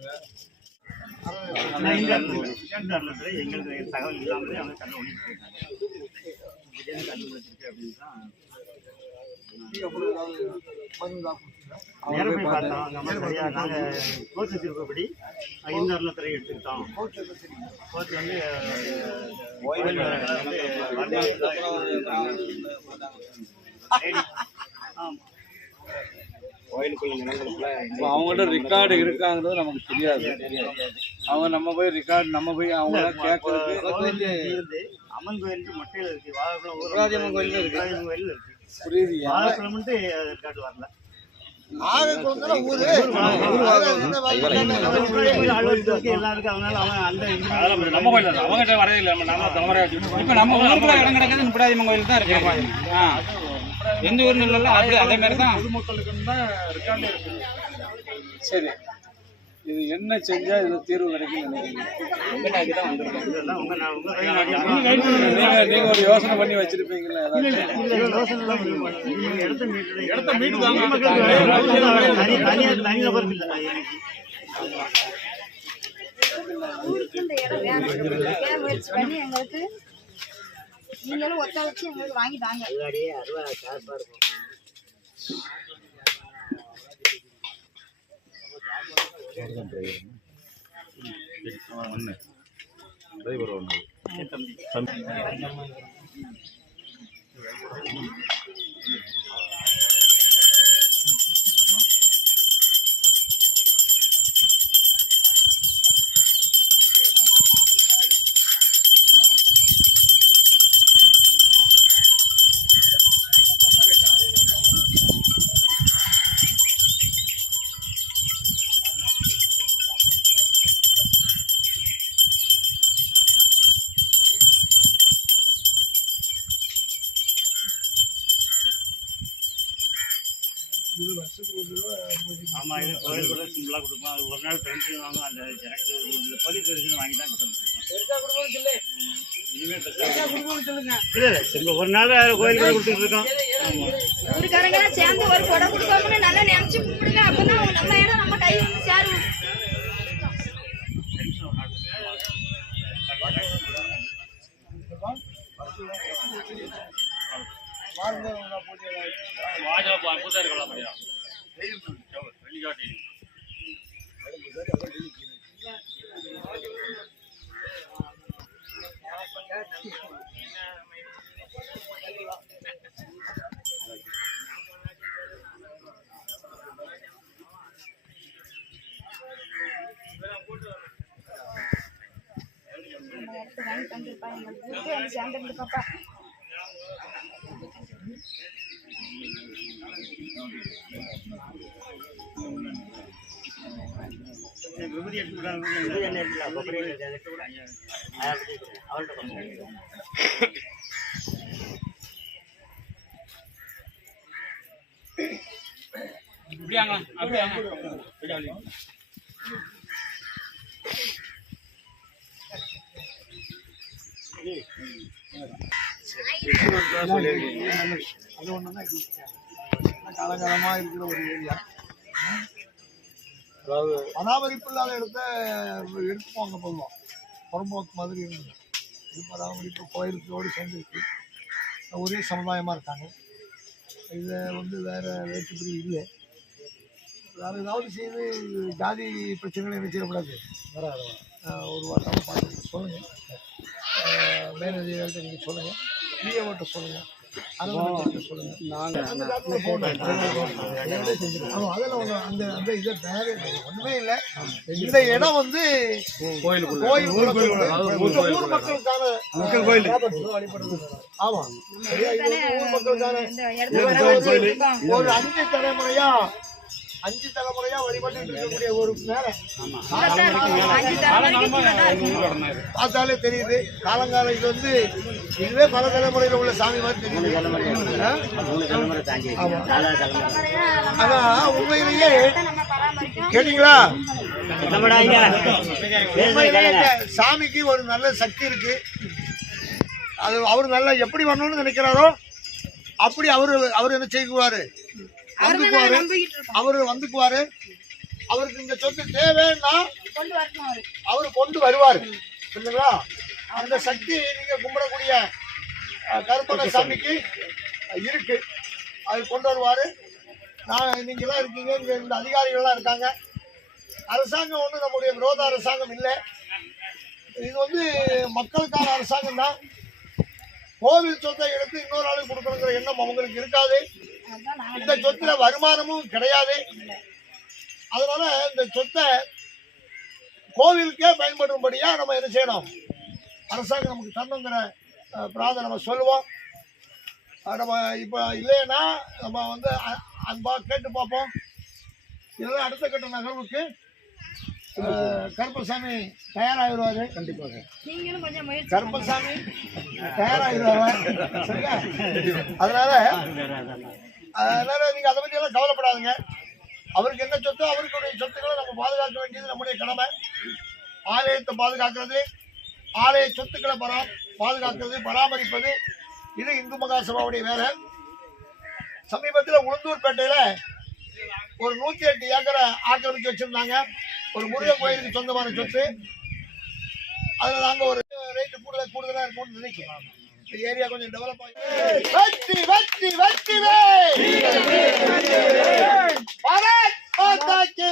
சொல்லுவாங்க. எங்களுக்கு தகவல் இல்லாமலே அவங்க கண்ணை ஒழிச்சு போயிட்டாங்க. கண்ணு முடிச்சிருக்கு அப்படின்னு தான் நேரம் போய் பார்த்தோம். நம்ம சரியா நாங்கள் கோர்ட்டு திருப்பப்படி இந்த அருளத்துறை எடுத்துக்கிட்டோம். கோர்ட் வந்து அவங்கள்ட்ட ரெக்கார்டு இருக்காங்கிறது நமக்கு தெரியாது. அவங்க நம்ம போய் ரெக்கார்டு நம்ம போய் அவங்க கேட்கறது. அம்மன் கோயிலுக்கு மட்டையில் இருக்கு, வாழைப்பழம் ஊராதியம்மன் கோயில் இருக்கு, இருக்கு. புரியுது. வாழைப்பழம் மட்டும் ரெக்கார்டு வரல. எல்லாருக்கும் அதனால அவன் அந்த நம்ம கோயில் அவங்ககிட்ட வரவே இல்லை. நம்ம தலைமுறை இப்ப நம்ம ஊருக்குள்ள இடம் கிடைக்கிறது முப்படாதியம்மன் கோயில் தான் இருக்கு. எந்த ஊர்ல இல்ல அதே மாதிரி தான் பொதுமக்களுக்கு தான் ரெக்கார்ட்ல இருக்கு. சரி, இது என்ன செஞ்சா இது தீர்வு கிடைக்கும் நீங்க ஒரு யோசனை பண்ணி வச்சிருப்பீங்களா? நீங்களும் ஒத்த வச்சு எங்களுக்கு வாங்கி தாங்க. ஆமா, இது கோயில் கூட சிம்பிளா கொடுப்போம். அது ஒரு நாள் பென்ஷன் வாங்க, அந்த ஜெராக்ஸ் பதிவு பென்ஷன் வாங்கி தான் கொடுத்துருக்கோம். இனிமேல் ஒரு நாள் கோயில் கூட கொடுத்துட்டு இருக்கோம். ஊருக்காரங்க சேர்ந்து ஒரு கொடை கொடுக்காம நல்லா நினைச்சு கொடுங்க. அப்பதான் நம்ம இடம் நம்ம கை வந்து சேரும். பாப்பா விபதி எடுத்துக்கிட்டாங்க. காலகாலமா இருக்கிற ஒரு ஏரியா. அதாவது பராமரிப்பு இல்லாத இடத்த எடுத்துப்பாங்க போதும். புறம்போக்கு மாதிரி இருந்தது. இது பராமரிப்பு கோயிலுக்கோடு சேர்ந்துருக்கு. ஒரே சமுதாயமாக இருக்காங்க. இதை வந்து வேறு வேற்றுப்பிரி இல்லை. வேறு ஏதாவது செய்து ஜாதி பிரச்சனைகளை என்ன செய்யக்கூடாது. வராது. ஒரு வாட்டாமல் பார்த்து சொல்லுங்கள். மேனேஜர்கிட்ட நீங்கள் சொல்லுங்கள், பிஏஓட்ட சொல்லுங்கள், அரசாங்கத்தை சொல்லுங்கள். நாங்கள் அதில் ஒன்று அந்த அந்த இதை வேறு ஒன்றுமே இல்லை. இந்த இடம் வந்து ஊர் மக்களுக்கான கோயில் வழிபடுறது. ஆமாம், ஊர் மக்களுக்கான ஒரு 5 தலைமுறையா வழிபட்டு இருக்கக்கூடிய ஒரு மேலே பார்த்தாலே தெரியுது. காலங்காலம் இது வந்து இதுவே பல தலைமுறையில் உள்ள சாமி மாதிரி தெரியுது. ஆனா உண்மையிலேயே கேட்டீங்களா, சாமிக்கு ஒரு நல்ல சக்தி இருக்கு. அது அவர் நல்லா எப்படி வரணும்னு நினைக்கிறாரோ அப்படி அவரு என்ன செய்வாரு, அவரு வந்துக்குவாரு. அவருக்கு இந்த சொத்து தேவைன்னா கொண்டு வரணும் அவரு. அவரு கொண்டு வருவாரு. புரியுதுங்களா? அந்த சக்தி நீங்க கும்பிடக்கூடிய கருப்பண்ண சாமிக்கு இருக்கு. அது கொண்டு வருவாரு. நீங்க எல்லாம் இருக்கீங்க, இங்க இந்த அதிகாரிகள்லாம் இருக்காங்க. அரசாங்கம் ஒண்ணு நம்முடைய விரோத அரசாங்கம் இல்லை. இது வந்து மக்களுக்கான அரசாங்கம் தான். கோவில் சொத்தை எடுத்து இன்னொரு ஆளுக்கு கொடுக்கணுங்கிற எண்ணம் அவங்களுக்கு இருக்காது. இந்த சொத்துல வருமானமும் கிடையாது. அதனால இந்த சொத்தை கோவிலுக்கே பயன்படும்படியா நம்ம என்ன செய்யணும், அரசாங்கம் நமக்கு தரணுங்கிற பிரார்த்தனை நம்ம சொல்லுவோம். நம்ம இப்ப இல்லைன்னா நம்ம வந்து அன்பா கேட்டு பார்ப்போம். இதெல்லாம் அடுத்த கட்ட நகர்வுக்கு கருப்பசாமி தயாராகிடுவாரு. கண்டிப்பாக நீங்களும் கொஞ்சம் முயற்சி கருப்பசாமி தயாராகிடுவாரு. சரியா? அதனால நீங்க அதை பத்தி எல்லாம் கவலைப்படாதுங்க. அவருக்கு என்ன சொத்தோ அவருக்குடைய சொத்துக்களை நம்ம பாதுகாக்க வேண்டியது நம்முடைய கடமை. ஆலயத்தை பாதுகாக்கிறது, ஆலய சொத்துக்களை பாதுகாக்கிறது, பராமரிப்பது, இது இந்து மகாசபாவுடைய வேலை. சமீபத்தில் உளுந்தூர்பேட்டையில ஒரு 108 ஏக்கரை ஆக்கிரமிச்சு வச்சிருந்தாங்க. ஒரு முருகன் கோயிலுக்கு சொந்தமான சொத்து. அதுல நாங்க ஒரு ரேட்டு கூடுதலா இருக்கும்னு நினைக்கிறோம். இந்த ஏரியா கொஞ்சம் டெவலப் ஆகி வெற்றி வெற்றி வெற்றி பாரத் மாதா கி